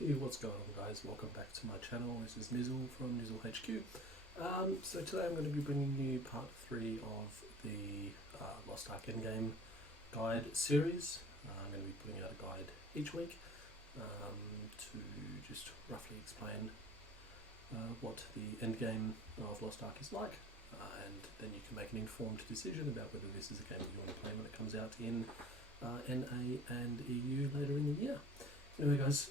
Hey, what's going on guys? Welcome back to my channel. This is Nizzle from Nizzle HQ. So today I'm going to be bringing you part 3 of the Lost Ark Endgame guide series. I'm going to be putting out a guide each week to just roughly explain what the endgame of Lost Ark is like, and then you can make an informed decision about whether this is a game that you want to play when it comes out in NA and EU later in the year. Anyway guys,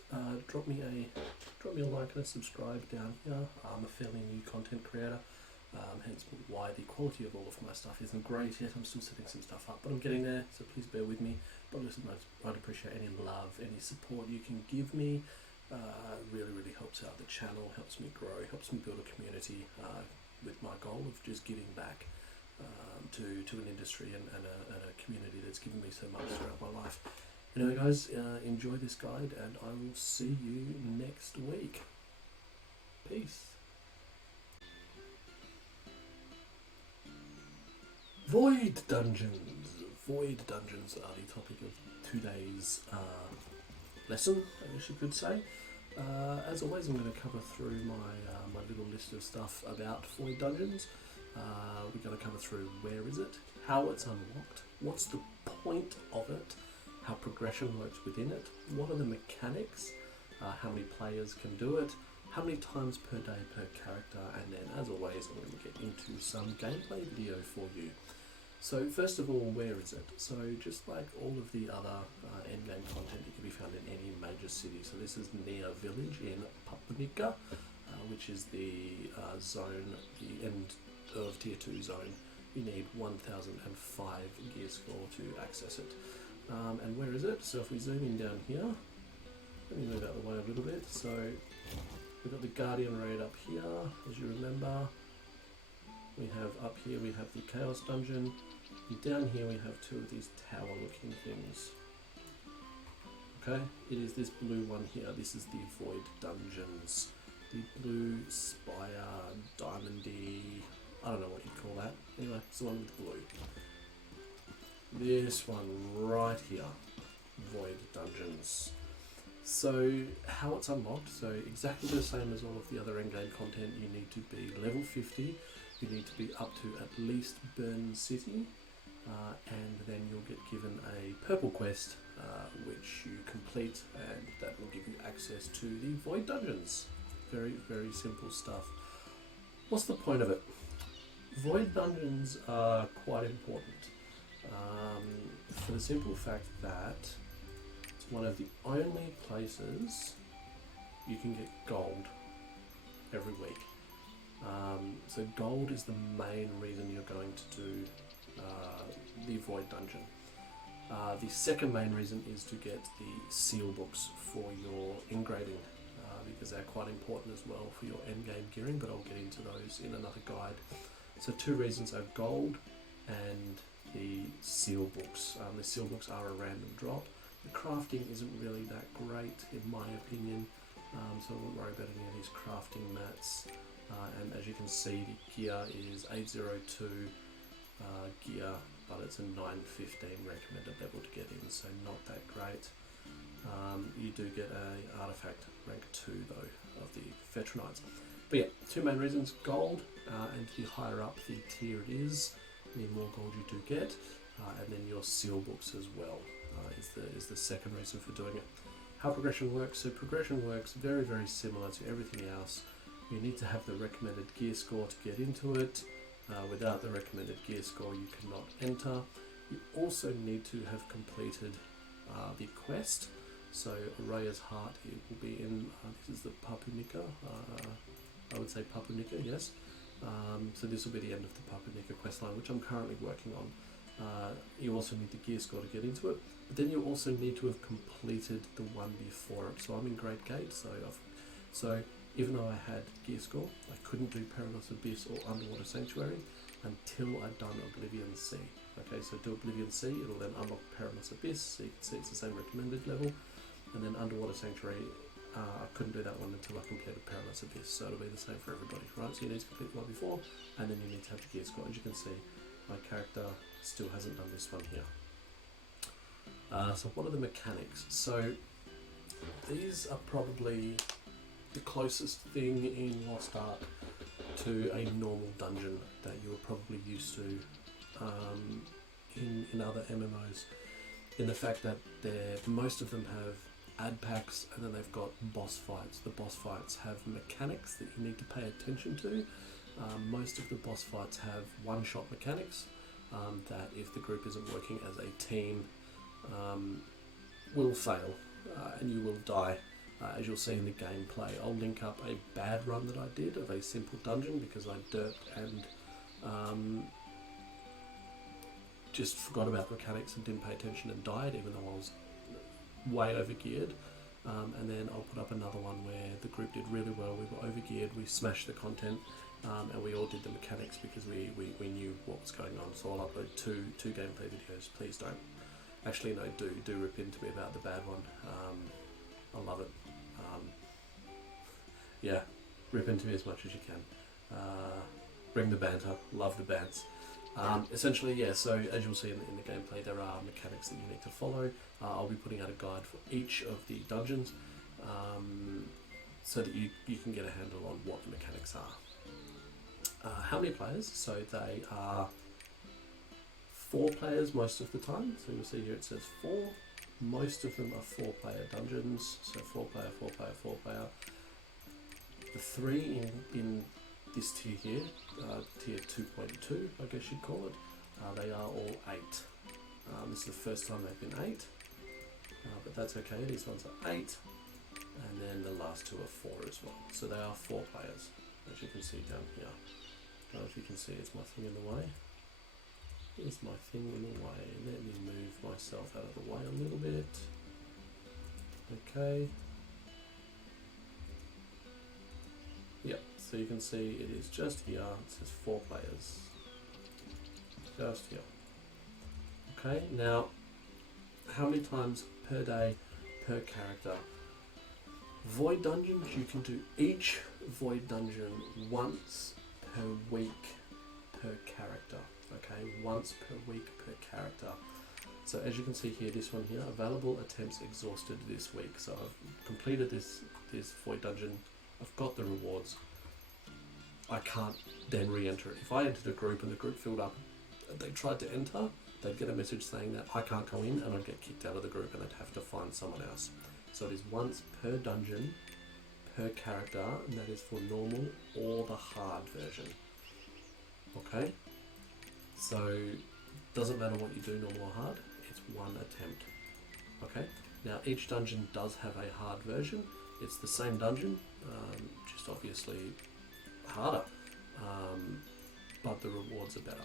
drop me a like and a subscribe down here. I'm a fairly new content creator, hence why the quality of all of my stuff isn't great yet. I'm still setting some stuff up, but I'm getting there, so please bear with me. But listen, I'd appreciate any love, any support you can give me. Really helps out the channel, helps me grow, helps me build a community with my goal of just giving back to an industry and a community that's given me so much throughout my life. Anyway guys, enjoy this guide and I will see you next week. Peace. Void Dungeons. Void Dungeons are the topic of today's lesson, I guess you could say. As always, I'm going to cover through my little list of stuff about Void Dungeons. We're going to cover through where is it, how it's unlocked, what's the point of it, how progression works within it, what are the mechanics, how many players can do it, how many times per day per character, and then as always I'm going to get into some gameplay video for you. So first of all, where is it? So just like all of the other endgame content, it can be found in any major city. So this is Nia Village in Papunika, which is the zone, the end of tier 2 zone. You need 1005 gear score to access it. And where is it? So if we zoom in down here, let me move out the way a little bit. So we've got the Guardian Raid up here, as you remember. We have up here, we have the Chaos Dungeon. And down here we have two of these tower looking things. Okay, it is this blue one here. This is the Void Dungeons. The blue spire, diamondy, I don't know what you'd call that. Anyway, it's the one with blue. This one right here, Void Dungeons. So how it's unlocked, so exactly the same as all of the other endgame content. You need to be level 50, you need to be up to at least Burn City, and then you'll get given a purple quest which you complete, and that will give you access to the Void Dungeons. Very simple stuff. What's the point of it? Void Dungeons are quite important. For the simple fact that it's one of the only places you can get gold every week. So gold is the main reason you're going to do the Void Dungeon. The second main reason is to get the seal books for your engraving, because they're quite important as well for your endgame gearing, but I'll get into those in another guide. So two reasons are gold and the seal books. The seal books are a random drop. The crafting isn't really that great in my opinion, so I won't worry about any of these crafting mats. And as you can see, the gear is 802 gear, but it's a 915 recommended level to get in, so not that great. You do get a artifact rank 2 though of the Veteranites. But yeah, two main reasons: gold, and the higher up the tier it is, the more gold you do get, and then your seal books as well is the second reason for doing it. How progression works: so progression works very similar to everything else. You need to have the recommended gear score to get into it. Without the recommended gear score you cannot enter. You also need to have completed the quest. So Raya's Heart, it will be in, this is the Papunika, I would say Papunika, yes. So this will be the end of the Papunika questline, which I'm currently working on. You also need the gear score to get into it, but then you also need to have completed the one before it. So I'm in Great Gate, so even though I had gear score, I couldn't do Perilous Abyss or Underwater Sanctuary until I'd done Oblivion Sea. Okay, so do Oblivion Sea, it'll then unlock Perilous Abyss, so you can see it's the same recommended level, and then Underwater Sanctuary, I couldn't do that one until I completed Perilous Abyss, so it'll be the same for everybody, right? So you need to complete the one before, and then you need to have the gear score. As you can see, my character still hasn't done this one here. So what are the mechanics? So these are probably the closest thing in Lost Ark to a normal dungeon that you were probably used to in other MMOs, in the fact that most of them have ad packs and then they've got boss fights. The boss fights have mechanics that you need to pay attention to. Most of the boss fights have one-shot mechanics that if the group isn't working as a team will fail and you will die. As you'll see in the gameplay, I'll link up a bad run that I did of a simple dungeon because I derped and just forgot about mechanics and didn't pay attention and died, even though I was way overgeared. And then I'll put up another one where the group did really well. We were overgeared, we smashed the content, and we all did the mechanics because we knew what was going on. So I'll upload two gameplay videos. Please don't. Actually, no, do rip into me about the bad one. I love it. Yeah, rip into me as much as you can. Bring the banter. Love the bants. Essentially, yeah, so as you'll see in the gameplay, there are mechanics that you need to follow. I'll be putting out a guide for each of the dungeons so that you can get a handle on what the mechanics are. How many players? So they are 4 players most of the time. So you'll see here it says 4. Most of them are 4-player dungeons. So 4-player, 4-player, 4-player. The 3 in this tier here, tier 2.2, I guess you'd call it, they are all 8. This is the first time they've been 8, but that's okay, these ones are 8, and then the last 2 are 4 as well. So they are 4 players, as you can see down here. I don't know if you can see, is my thing in the way? Is my thing in the way? Let me move myself out of the way a little bit. Okay. Yep, so you can see it is just here, it says 4 players, just here. Okay, now, how many times per day, per character? Void dungeons, you can do each void dungeon once per week per character, okay, once per week per character. So as you can see here, this one here, available attempts exhausted this week. So I've completed this void dungeon, I've got the rewards. I can't then re-enter it. If I entered a group and the group filled up and they tried to enter, they'd get a message saying that I can't go in and I'd get kicked out of the group and I'd have to find someone else. So it is once per dungeon, per character, and that is for normal or the hard version. Okay? So, doesn't matter what you do, normal or hard, it's one attempt. Okay? Now each dungeon does have a hard version. It's the same dungeon, just obviously harder, but the rewards are better.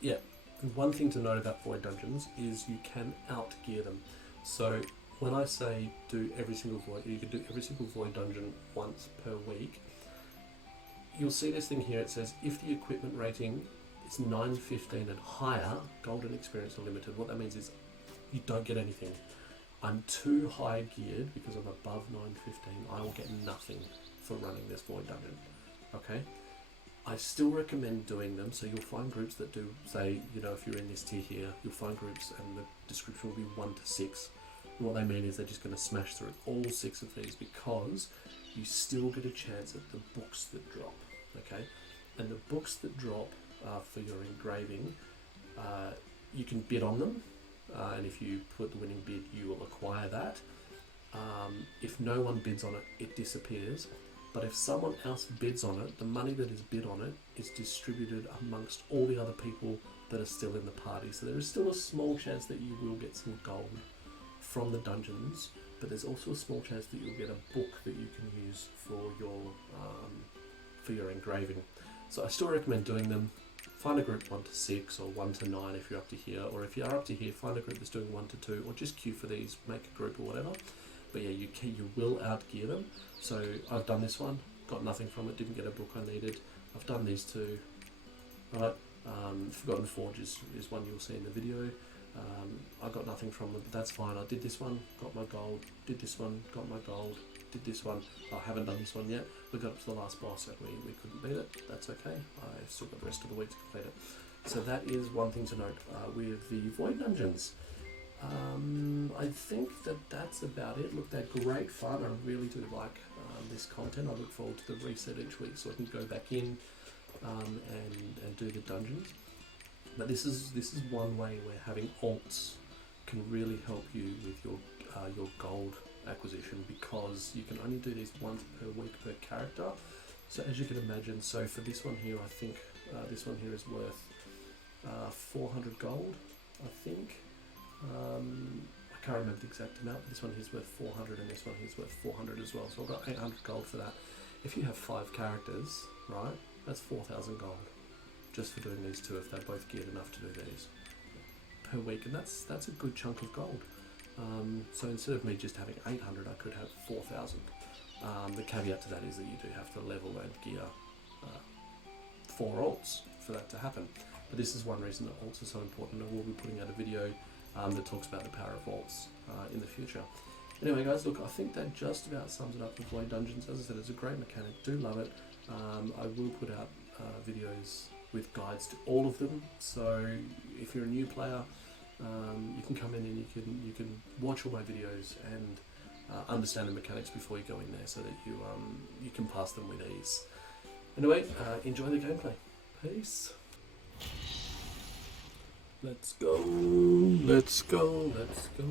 Yeah, and one thing to note about void dungeons is you can outgear them. So when I say do every single void, you can do every single void dungeon once per week. You'll see this thing here, it says if the equipment rating is 915 and higher, golden experience unlimited. What that means is you don't get anything. I'm too high geared because I'm above 915. I will get nothing for running this void dungeon. Okay? I still recommend doing them, so you'll find groups that do, say, you know, if you're in this tier here, you'll find groups and the description will be 1 to 6. And what they mean is they're just going to smash through all 6 of these because you still get a chance at the books that drop. Okay? And the books that drop for your engraving, you can bid on them. And if you put the winning bid, you will acquire that. If no one bids on it, it disappears. But if someone else bids on it, the money that is bid on it is distributed amongst all the other people that are still in the party. So there is still a small chance that you will get some gold from the dungeons, but there's also a small chance that you'll get a book that you can use for your engraving. So I still recommend doing them. Find a group 1 to 6 or 1 to 9 if you're up to here, or if you are up to here, find a group that's doing 1 to 2, or just queue for these, make a group or whatever. But yeah, you will outgear them. So I've done this one, got nothing from it, didn't get a book I needed. I've done these 2. Right, Forgotten Forge is one you'll see in the video. I got nothing from it, but that's fine. I did this one, got my gold, did this one, got my gold, did this one. I haven't done this one yet. We got up to the last boss and we couldn't beat it. That's okay. I've still got the rest of the week to complete it. So that is one thing to note with the Void Dungeons. I think that's about it. Look, they're great fun. I really do like this content. I look forward to the reset each week so I can go back in and do the dungeons. But this is one way where having alts can really help you with your gold acquisition, because you can only do these once per week per character. So as you can imagine, so for this one here, I think this one here is worth 400 gold, I think. I can't remember the exact amount, but this one here's worth 400 and this one here's worth 400 as well. So I've got 800 gold for that. If you have 5 characters, right, that's 4,000 gold just for doing these two, if they're both geared enough to do these per week, and that's a good chunk of gold. So instead of me just having 800, I could have 4,000. The caveat to that is that you do have to level and gear 4 alts for that to happen. But this is one reason that alts are so important, and we'll be putting out a video that talks about the power of alts in the future. Anyway guys, look, I think that just about sums it up for Void Dungeons. As I said, it's a great mechanic, do love it. I will put out videos with guides to all of them, so if you're a new player, you can come in and you can watch all my videos and understand the mechanics before you go in there, so that you can pass them with ease. Anyway, enjoy the gameplay. Peace. Let's go, let's go, let's go.